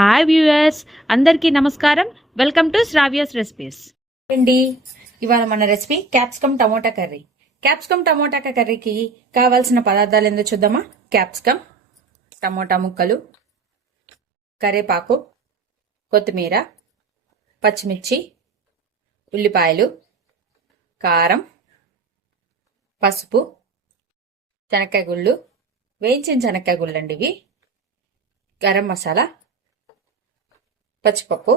Hi viewers, అందరికీ నమస్కారం. Welcome to Sravya's recipes అండి. ఇవాళ మన recipe capsicum tomato curry. Capsicum tomato కర్రీకి కావాల్సిన పదార్థాలు ఏందో చూద్దామా. క్యాప్సికమ్, టమోటా ముక్కలు, కరివేపాకు, కొత్తిమీర, పచ్చిమిర్చి, ఉల్లిపాయలు, కారం, పసుపు, శనక్కాయ గుళ్ళు, వేయించిన శనక్కాయ గుళ్ళు అండి ఇవి, గరం మసాలా, పచ్చిపప్పు,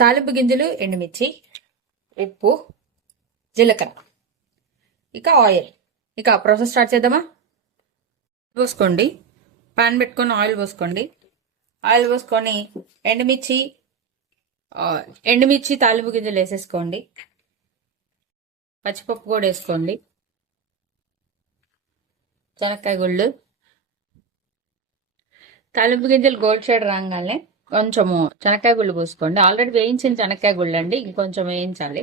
తాలింపు గింజలు, ఎండుమిర్చి, ఉప్పు, జీలకర్ర, ఇక ఆయిల్. ఇక ప్రాసెస్ స్టార్ట్ చేద్దామా. పోసుకోండి, పాన్ పెట్టుకొని ఆయిల్ పోసుకోండి. ఆయిల్ పోసుకొని ఎండుమిర్చి తాలింపు గింజలు వేసేసుకోండి. పచ్చిపప్పు కూడా వేసుకోండి. శనక్కాయ గుళ్ళు, తాలింపు గింజలు గోల్డ్ షేడ్ రాగానే కొంచెము శనక్కాయ గుళ్ళు పోసుకోండి. ఆల్రెడీ వేయించిన శనక్కాయ గుళ్ళు అండి, ఇంకొంచెం వేయించాలి.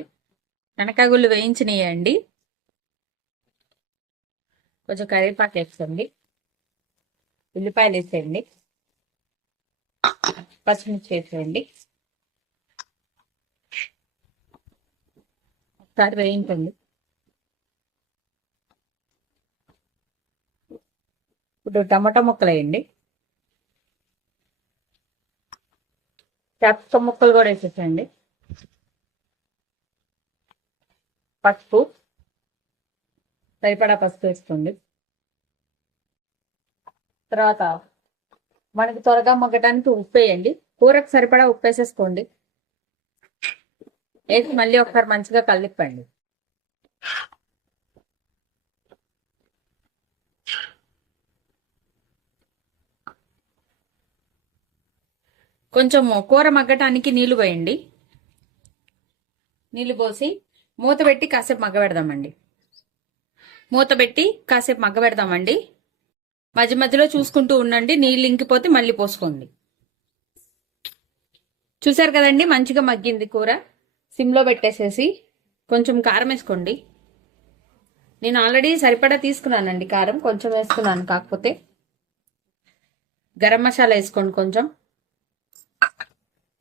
శనక్కాయ గుళ్ళు వేయించినయండి. కొంచెం కరివేపాకు వేసుకోండి, ఉల్లిపాయలు వేసేయండి, పచ్చిమిర్చి వేసేయండి. ఒకసారి వేయించండి. ఇప్పుడు టమాటా ముక్కలు వేయండి. క్యాప్సికమ్ ముక్కలు కూడా వేసేసండి. పసుపు, సరిపడా పసుపు వేసుకోండి. తర్వాత మనకి త్వరగా మగ్గడానికి ఉప్పు వేయండి. కూరకు సరిపడా ఉప్పు వేసేసుకోండి. వేసి మళ్ళీ ఒకసారి మంచిగా కలిపండి. కొంచెం కూర మగ్గటానికి నీళ్లు పోయండి. నీళ్లు పోసి మూత పెట్టి కాసేపు మగ్గబెడదామండి. మధ్య మధ్యలో చూసుకుంటూ ఉండండి. నీళ్ళు ఇంకిపోతే మళ్ళీ పోసుకోండి. చూసారు కదండి, మంచిగా మగ్గింది కూర. సిమ్లో పెట్టేసేసి కొంచెం కారం వేసుకోండి. నేను ఆల్రెడీ సరిపడా తీసుకున్నానండి కారం, కొంచెం వేసుకున్నాను. కాకపోతే గరం మసాలా వేసుకోండి. కొంచెం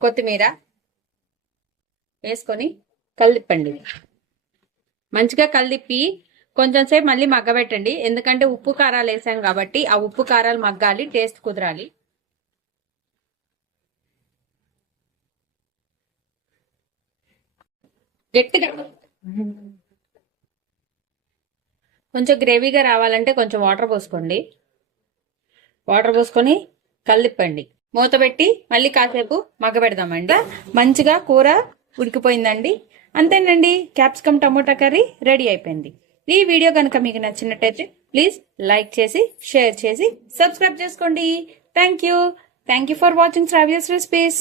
కొత్తిమీర వేసుకొని కలిపండి. మంచిగా కలిపి కొంచెం సేపు మళ్ళీ మగ్గబెట్టండి. ఎందుకంటే ఉప్పు కారాలు వేసాం కాబట్టి ఆ ఉప్పు కారాలు మగ్గాలి, టేస్ట్ కుదరాలి. గట్టిగా కొంచెం గ్రేవీగా రావాలంటే కొంచెం వాటర్ పోసుకోండి. వాటర్ పోసుకొని కలిపండి. మూత పెట్టి మళ్ళీ కాసేపు మగ్గబెడదామండి. మంచిగా కూర ఉడికిపోయిందండి. అంతేనండి, క్యాప్సికమ్ టమోటా కర్రీ రెడీ అయిపోయింది. ఈ వీడియో కనుక మీకు నచ్చినట్టయితే ప్లీజ్ లైక్ చేసి, షేర్ చేసి, సబ్స్క్రైబ్ చేసుకోండి. Thank you for watching Sravya's recipes.